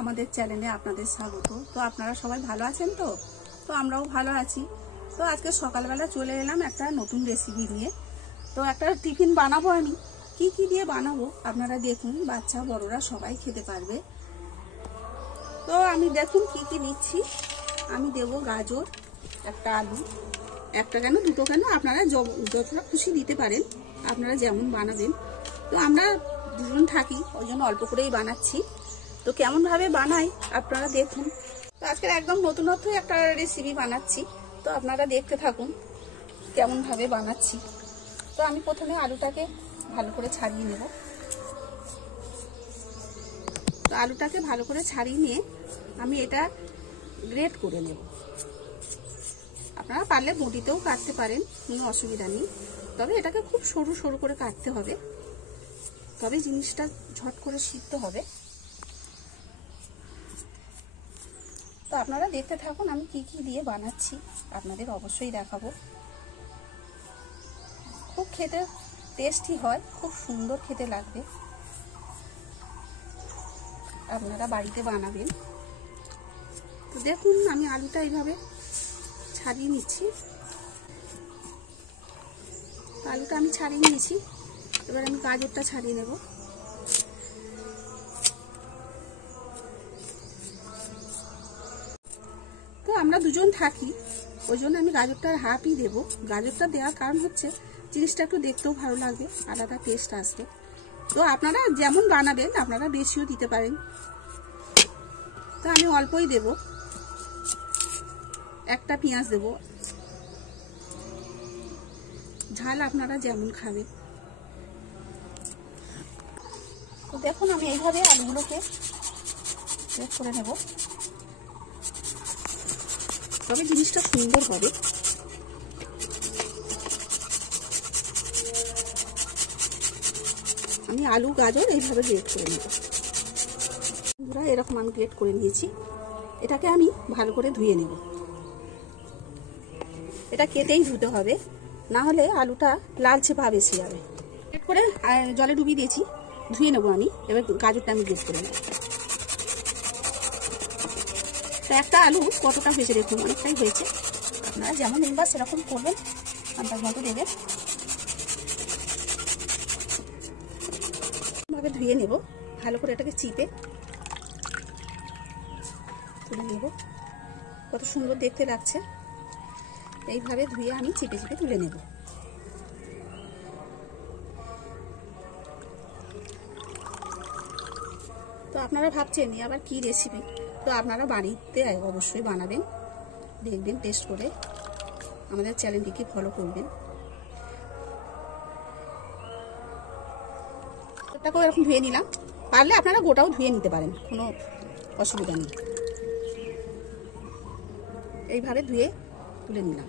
আমাদের চ্যানেলে আপনাদের স্বাগত। তো আপনারা সবাই ভালো আছেন? তো আমরাও ভালো আছি। তো আজকে সকালবেলা চলে এলাম একটা নতুন রেসিপি নিয়ে। তো একটা টিফিন বানাবো। আমি কি দিয়ে বানাবো আপনারা দেখুন, বাচ্চা বড়রা সবাই খেতে পারবে। তো আমি দেখুন কি নিচ্ছি। আমি দেবো গাজর, একটা আলু, একটা কেন দুটো কেন, আপনারা যতটা খুশি দিতে পারেন, আপনারা যেমন বানাবেন। তো আমরা দুজন থাকি, ওই জন্য অল্প করেই বানাচ্ছি। তো কেমনভাবে বানাই আপনারা দেখুন। তো আজকের একদম নতুনত্ব একটা রেসিপি বানাচ্ছি, তো আপনারা দেখতে থাকুন কেমনভাবে বানাচ্ছি। তো আমি প্রথমে আলুটাকে ভালো করে ছাড়িয়ে নেব। তো আলুটাকে ভালো করে ছাড়িয়ে নিয়ে আমি এটা গ্রেট করে নেব। আপনারা পারলে বটিতেও কাটতে পারেন, কোনো অসুবিধা নেই। তবে এটাকে খুব সরু সরু করে কাটতে হবে, তবে জিনিসটা ঝট করে সিদ্ধ হবে। তো আপনারা দেখতে থাকুন আমি কি দিয়ে বানাচ্ছি, আপনাদের অবশ্যই দেখাবো। খুব খেতে টেস্টি হয়, খুব সুন্দর খেতে লাগবে। আপনারা বাড়িতে বানাবেন। তো দেখুন আমি আলুটা এইভাবে ছাড়িয়ে নিচ্ছি। আলুটা আমি ছাড়িয়ে নিয়েছি, এবার আমি গাজরটা ছাড়িয়ে নেব। তো আমরা দুজন থাকি, ওই জন্য আমি গাজরটার হাফই দেবো। গাজরটা দেওয়ার কারণ হচ্ছে জিনিসটা একটু দেখতেও ভালো লাগবে, আলাদা টেস্ট আসবে। তো আপনারা যেমন বানাবেন আপনারা বেশিও দিতে পারেন। তো আমি অল্পই দেব, একটা পেঁয়াজ দেব। ঝাল আপনারা যেমন খাবেন। তো দেখুন আমি এইভাবে আলুগুলোকে সেট করে নেব, তবে জিনিসটা সুন্দর হবে। আমি আলু গাজর এইভাবে গ্রেট করে নেব। এরকম আমি গ্রেট করে নিয়েছি। এটাকে আমি ভালো করে ধুয়ে নেব। এটা কেটেই ধুতে হবে, না হলে আলুটা লালচে ভাব এসে যাবে। গ্রেট করে জলে ডুবিয়ে দিয়েছি, ধুয়ে নেবো আমি। এবার গাজরটা আমি গ্রেট করে নেব। তো একটা আলু কতটা হয়েছে দেখুন, অনেকটাই হয়েছে। আপনারা যেমন নিন সেরকম করবেন, আন্দাজ মতো দেবেন। ভাবে ধুয়ে নেব, ভালো করে এটাকে চিপে তুলে নেব। কত সুন্দর দেখতে লাগছে। এইভাবে ধুয়ে আমি চিপে চিপে তুলে নেব। তো আপনারা ভাবছেন আবার কি রেসিপি, তো আপনারা বাড়িতে অবশ্যই বানাবেন, দেখবেন টেস্ট করে, আমাদের চ্যানেলটিকে ফলো করবেন। ওটাকেও এরকম ধুয়ে নিলাম, পারলে আপনারা গোটাও ধুয়ে নিতে পারেন, কোনো অসুবিধা নেই। এইভাবে ধুয়ে তুলে নিলাম।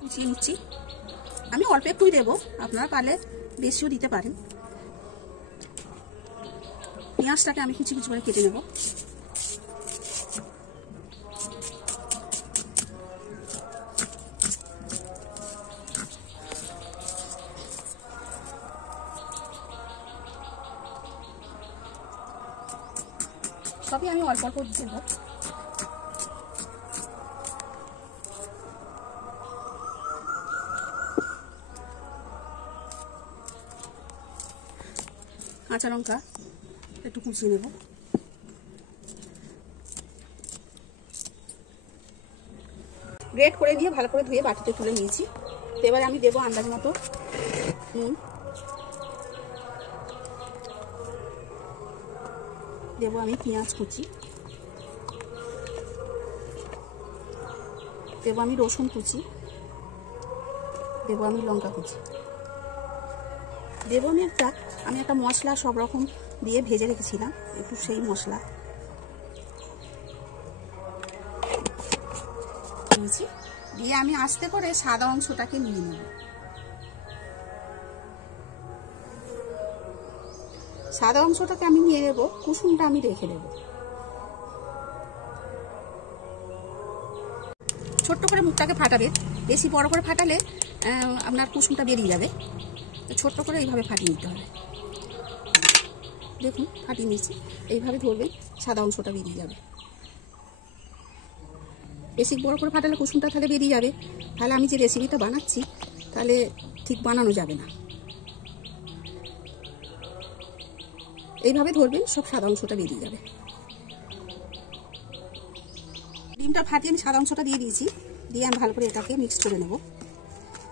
কুচিয়ে নিচ্ছি, আমি অল্প একটুই দেবো, আপনারা পারলে বেশিও দিতে পারেন। পেঁয়াজটাকে আমি কুচি কুচি করে কেটে নেব। সবই আমি অল্প অল্প দেবো। কাঁচা লঙ্কা একটু কুচিয়ে নেব। গ্রেট করে নিয়ে ভালো করে ধুয়ে বাটিতে তুলে নিয়েছি। তো এবার আমি দেবো আন্দাজ মতো নুন, দেবো আমি পেঁয়াজ কুচি, দেবো আমি রসুন কুচি, দেবো আমি লঙ্কা কুচি, দেবো আমি একটা মশলা সব রকম দিয়ে ভেজে রেখেছিলাম, একটু সেই মশলা দিয়েছি। দিয়ে আমি আস্তে করে সাদা অংশটাকে নিয়ে নেব। সাদা অংশটাকে আমি নিয়ে নেব, কুসুমটা আমি রেখে দেব। ছোট্ট ছোট্ট করে মুখটাকে ফাটাবে, বেশি বড় করে ফাটালে আপনার কুসুমটা বেরিয়ে যাবে। তো ছোট্ট করে এইভাবে ফাটিয়ে নিতে হবে। দেখুন ফাটিয়ে নিচ্ছি, এইভাবে ধরবেন, সাদা অংশটা বেরিয়ে যাবে। বেশি বড় করে ফাটালে কুসুমটা তাহলে বেরিয়ে যাবে, তাহলে আমি যে রেসিপিটা বানাচ্ছি তাহলে ঠিক বানানো যাবে না। এইভাবে ধরবেন, সব সাদা অংশটা বেরিয়ে যাবে। ডিমটা ফাটিয়ে আমি সাদা অংশটা দিয়ে দিয়েছি, দিয়ে আমি ভালো করে এটাকে মিক্স করে নেব।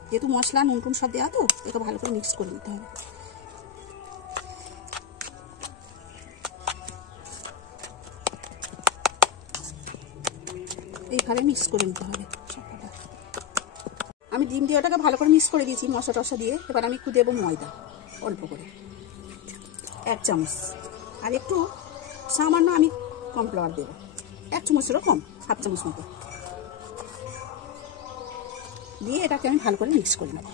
যেহেতু মশলা নুন টুন সব দেওয়া, তো এটা ভালো করে মিক্স করে নিতে হবে। এইভাবে মিক্স করে নিতে হবে সবটা। আমি ডিম দিয়ে ওটাকে ভালো করে মিক্স করে দিয়েছি মশলা টশলা দিয়ে। এবার আমি একটু দেবো ময়দা, অল্প করে 1 চামচ, আর একটু সামান্য আমি কর্নফ্লাওয়ার দেবো, 1 চামচেরও কম, 1/2 চামচ মতো দিয়ে এটাকে আমি ভালো করে মিক্স করে নেব।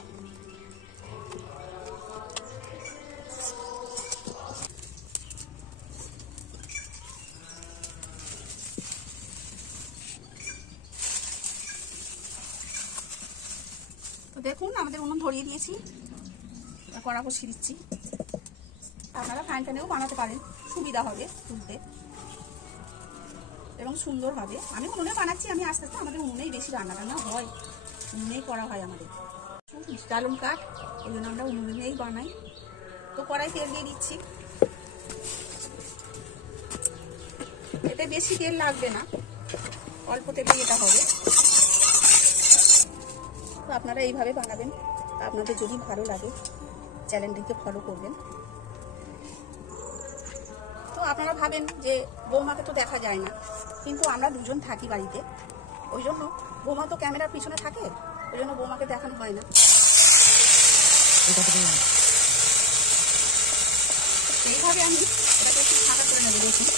তো দেখুন আমাদের উনুন ধরিয়ে দিয়েছি, কড়া বসিয়ে দিচ্ছি। আপনারা ফ্রাইং প্যানেও বানাতে পারেন, সুবিধা হবে তুলতে এবং সুন্দর হবে। আমি উনুনে বানাচ্ছি, আমি আস্তে আস্তে আমাদের উনুনেই বেশি রান্না টান্না হয়, উনুনেই করা হয় আমাদের। ডালুম কাঠ, ওই জন্য আমরা উনুনেই বানাই। তো কড়াই তেল দিয়ে দিচ্ছি, এতে বেশি তেল লাগবে না, অল্প তেলে এটা হবে। তো আপনারা এইভাবে বানাবেন, আপনাদের যদি ভালো লাগে চ্যানেলটিকে ফলো করবেন। তো আপনারা ভাবেন যে বৌমাকে তো দেখা যায় না, কিন্তু আমরা দুজন থাকি বাড়িতে, ওই জন্য বৌমা তো ক্যামেরার পিছনে থাকে, ওই জন্য বৌমাকে দেখানো হয় না। এইভাবে আমি এটাকে একটু ফাঁকা করে নেবো। দেখুন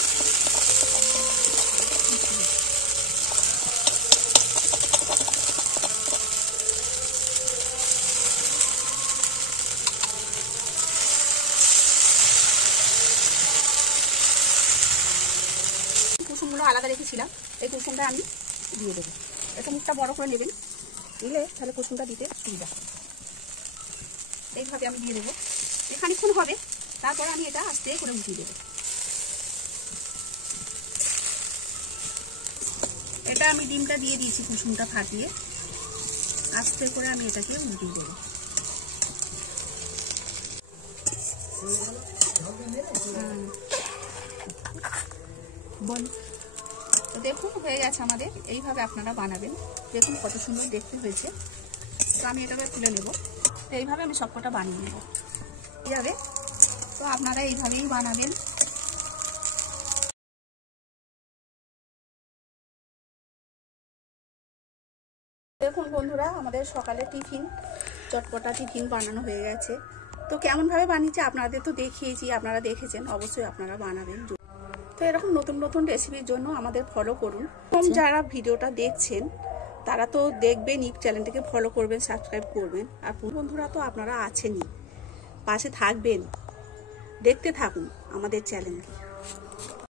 কুসুমগুলো আলাদা রেখেছিলাম, এই কুসুমটা আমি দিয়ে দেবো। একটু মুখটা বড় করে নেবেন, দিলে তাহলে কুসুমটা দিতে সুবিধা। এইভাবে আমি দিয়ে দেবো, খানিকক্ষণ হবে, তারপরে আমি এটা আস্তে করে উঠিয়ে দেবো। এটা আমি ডিমটা দিয়ে দিয়েছি, কুসুমটা ফাটিয়ে আস্তে করে আমি এটাকে উঠিয়ে দেবো। বল, তো দেখুন হয়ে গেছে আমাদের। এইভাবে আপনারা বানাবেন, দেখুন কত সুন্দর দেখতে হয়েছে। তো আমি এটাকে তুলে নেব, এইভাবে আমি সবকটা বানিয়ে নেব। ঠিক আছে, তো আপনারা এইভাবেই বানাবেন। দেখুন বন্ধুরা, আমাদের সকালে টিফিন, চটপটা টিফিন বানানো হয়ে গেছে। তো কেমনভাবে বানিয়েছি আপনাদের তো দেখিয়েছি, আপনারা দেখেছেন, অবশ্যই আপনারা বানাবেন। তো এরকম নতুন নতুন রেসিপির জন্য আমাদের ফলো করুন। যারা ভিডিওটা দেখছেন তারা তো দেখবেনই, চ্যানেলটিকে ফলো করবেন, সাবস্ক্রাইব করবেন। আর বন্ধুরা তো আপনারা আছেনই, পাশে থাকবেন, দেখতে থাকুন আমাদের চ্যানেলকে।